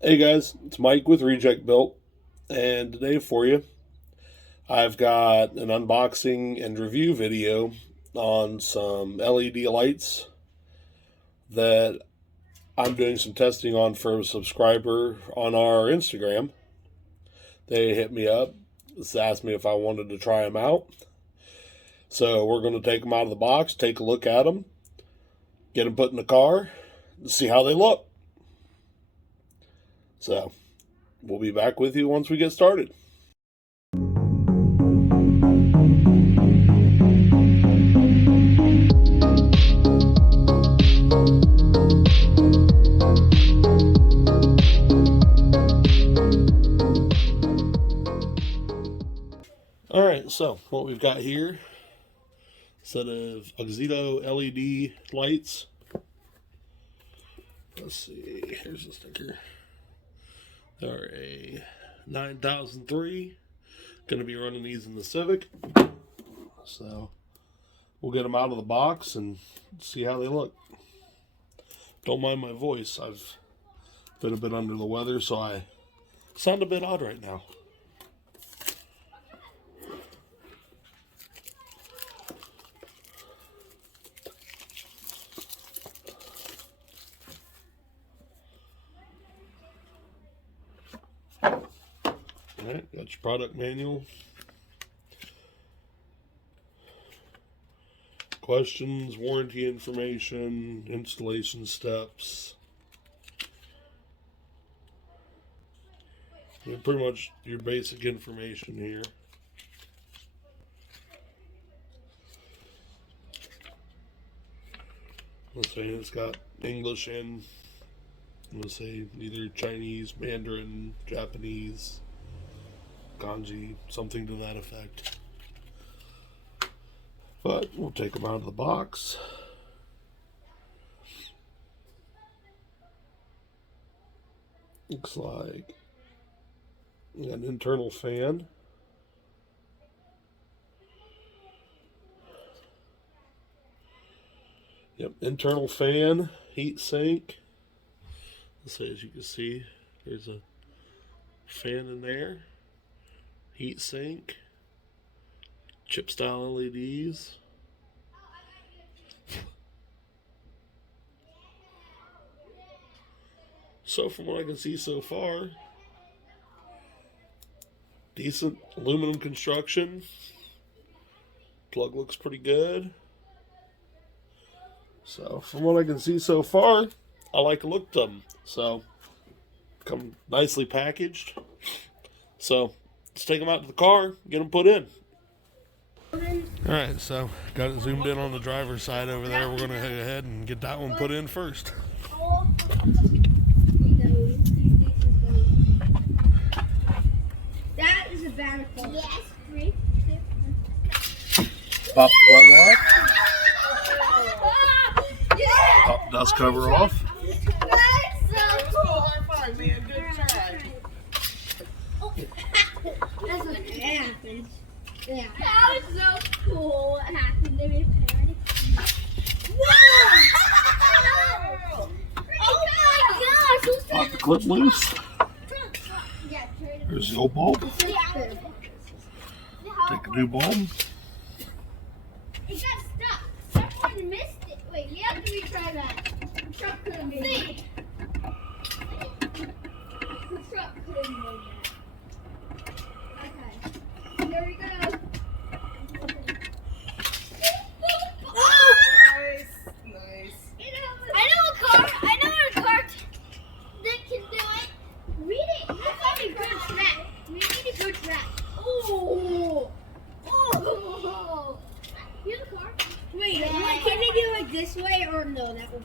Hey guys, it's Mike with Reject Built, and today for you, I've got an unboxing and review video on some LED lights that I'm doing some testing on for a subscriber on our Instagram. They hit me up, asked me if I wanted to try them out. So we're going to take them out of the box, take a look at them, get them put in the car, and see how they look. So we'll be back with you once we get started. Alright, so what we've got here, a set of Oxydo LED lights. Let's see, here's the sticker. They're a 9003. Going to be running these in the CIVIC. So we'll get them out of the box and see how they look. Don't mind my voice. I've been a bit under the weather, so I sound a bit odd right now. Alright, got your product manual. Questions, warranty information, installation steps. Pretty much your basic information here. Let's say it's got English and let's say either Chinese, Mandarin, Japanese, kanji, something to that effect. But we'll take them out of the box. Looks like an internal fan. Yep, internal fan, heat sink. So as you can see, there's a fan in there. Heat sink. Chip style LEDs. So from what I can see so far, decent aluminum construction. Plug looks pretty good. So from what I can see so far, I like the look of them. So come nicely packaged. So let's take them out to the car, get them put in. Alright, so got it zoomed in on the driver's side over there. We're going to head ahead and get that one put in first. That is a vertical. Yes. Pop the plug off. Pop the dust cover off. That's so cool. High five, man. Good try. That's what happened. Yeah. That was so cool. What happened? They repaired it. Whoa! Oh my gosh! Who's Pop the clip loose. Yeah, trade it. There's the old bulb. Take a new bulb. It got stuck. Someone missed it. Wait, we have to retry that. The truck could have made it. The truck could have made that. Okay. Here we go. Nice. Nice. I know a car that can do it. Read it. That's not a good track. We need a good track. Oh. Oh. Here's a car. Wait, Yeah. can they do it this way or no? That would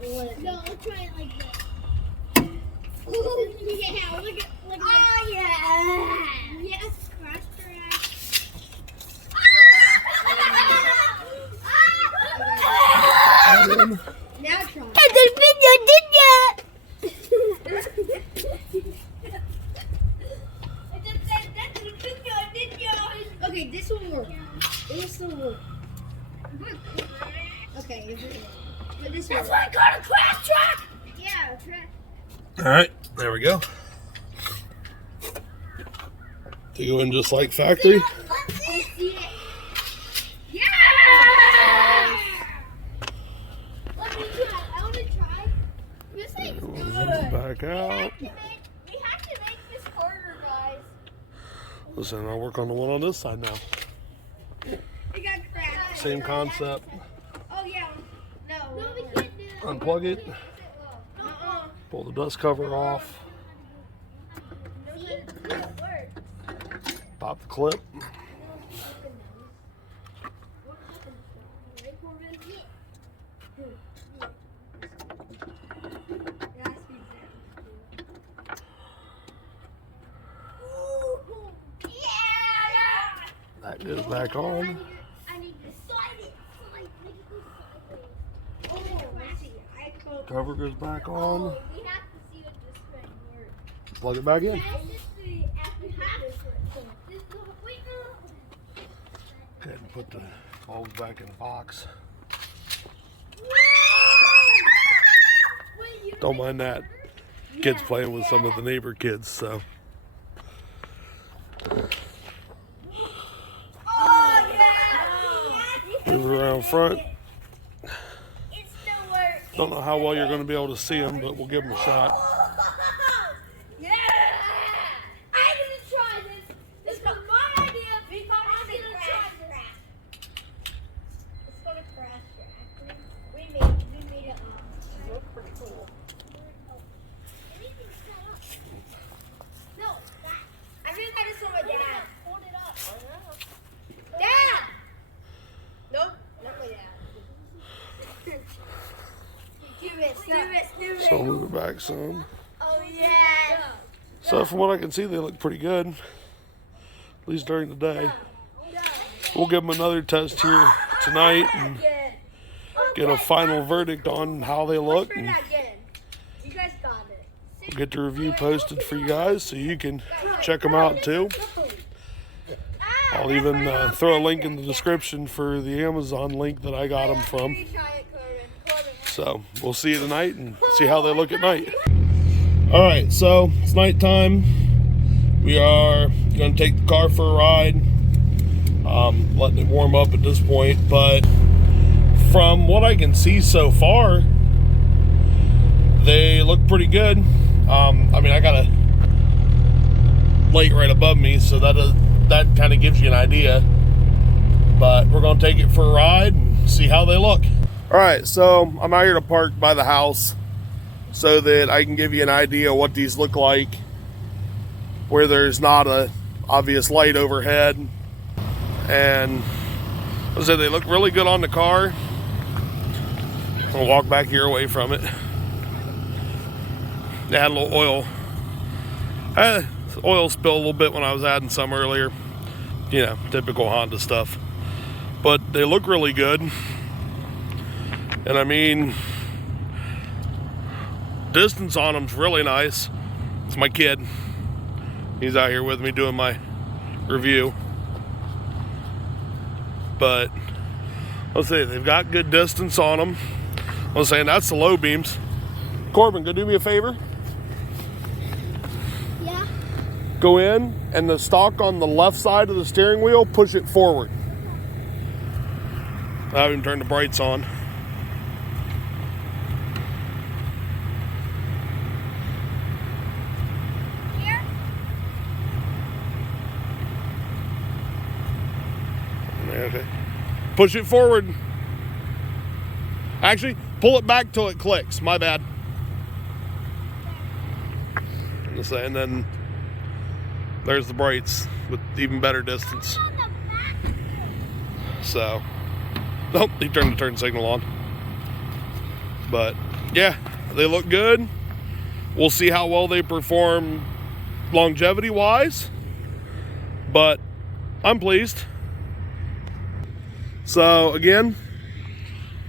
fit. No, let's try it like this. Yeah, look at. Oh yeah. Yes, crash track. Now try. Okay, this will work. This will work. Okay, but this That's will why I got a crash track. Yeah, track. All right, there we go. They go in just like factory. Yeah! Let me try. I want to try. This thing's good. Back out. We have to make this harder, guys. Listen, I'll work on the one on this side now. It got cracked. Same concept. Oh yeah. No. No, we can't do that. Unplug it. Uh-uh. Pull the dust cover off. Pop the clip. That goes back on. I need to slide it. Cover goes back on. We have to see what this thing works. Plug it back in. Go ahead and put the bulbs back in the box. Don't mind that. Kids playing with some of the neighbor kids, so. Move around front. Don't know how well you're going to be able to see them, but we'll give them a shot. Yeah! I'm gonna try this. This was my idea. I'm gonna try this. It's gonna crash. We made it up. It looks pretty cool. No, that. I think I just saw my dad. Hold it up. Dad! Nope, not my dad. Do it. So I'll move it back some. Oh yeah. So from what I can see, they look pretty good. At least during the day. We'll give them another test here tonight and get a final verdict on how they look. And You guys got it. we'll get the review posted for you guys so you can check them out too. I'll even throw a link in the description for the Amazon link that I got them from. So we'll see you tonight and see how they look at night. All right, so it's nighttime. We are going to take the car for a ride. Letting it warm up at this point, but from what I can see so far, they look pretty good. I mean, I got a light right above me, so that kind of gives you an idea. But we're going to take it for a ride and see how they look. All right, so I'm out here to park by the house so that I can give you an idea what these look like where there's not a obvious light overhead. And I said they look really good on the car. I'll walk back here away from it. They had a little oil. Oil spill a little bit when I was adding some earlier. You know, typical Honda stuff. But they look really good. And I mean, distance on them's really nice. It's my kid. He's out here with me doing my review. But let's say they've got good distance on them. I was saying that's the low beams. Corbin, go do me a favor. Yeah. Go in and the stalk on the left side of the steering wheel, push it forward. I haven't even turned the brights on. Here. Okay. Push it forward. Actually, pull it back till it clicks. My bad. And then there's the brights with even better distance. So, oh, he turned the turn signal on. But yeah, they look good. We'll see how well they perform longevity wise, but I'm pleased. So again,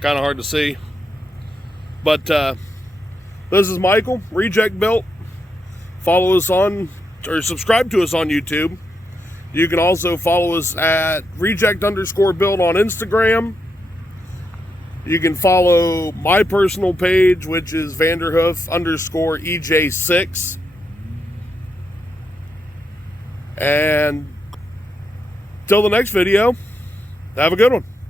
kind of hard to see, but this is Michael, Reject Built. Follow us on, or subscribe to us on YouTube. You can also follow us at Reject_Built on Instagram. You can follow my personal page, which is Vanderhoof_EJ6. And till the next video, have a good one.